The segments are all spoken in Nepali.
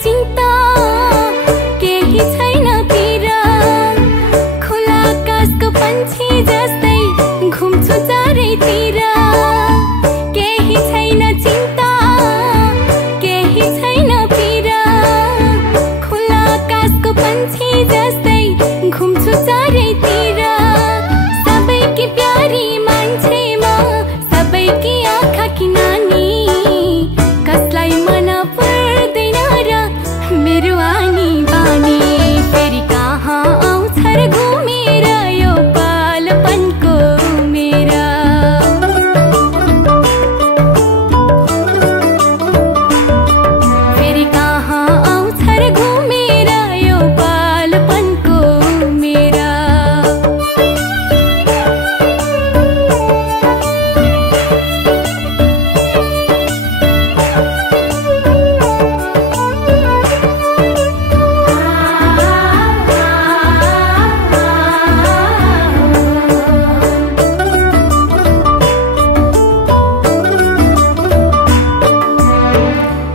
चिन्ता केही छैन पीरा खुला आकाशको पंछी जस्तै घुम्छु चारैतिर केही छैन चिन्ता केही छैन पीरा खुला आकाशको पंछी जस्तै घुम्छु चारैतिर सबैकी प्यारी मान्छे म सबैकी आँखाकी नानी कसलाई मन पर्दैन र मेरो आनी बानी फेरि कहाँ आउँछ र घुमेर यो बालपनको मेरा फेरि कहाँ आउँछ र घुमेर यो बालपनको मेरा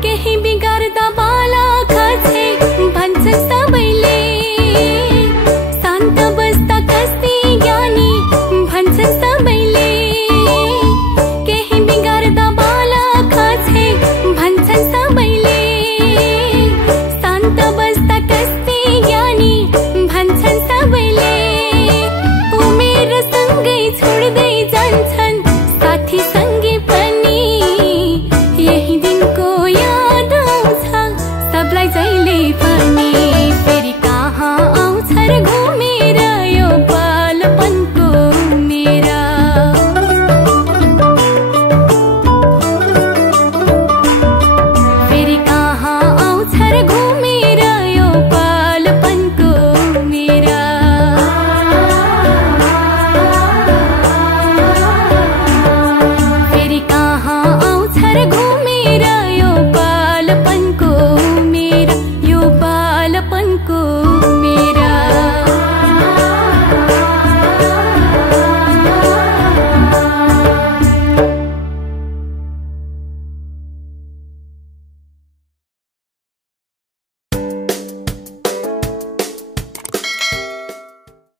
केही बिगार्दा बाला खसे भन्छन् सबैले शान्त बस्दा कस्ती ज्ञानी भन्छन् सबैले केही बिगार्दा बाला खसे भन्छन् सबैले शान्त बस्दा कस्ती ज्ञानी भन्छन् सबैले उमेर सँगै छोड्दै जान्छन् साथी सँगै पनि यही दिनको याद आउँछ सबलाई जहिले पनि फेरि कहाँ आउँछ र घुमेर यो बालपनको मेरा फेरि कहाँ आउँछ र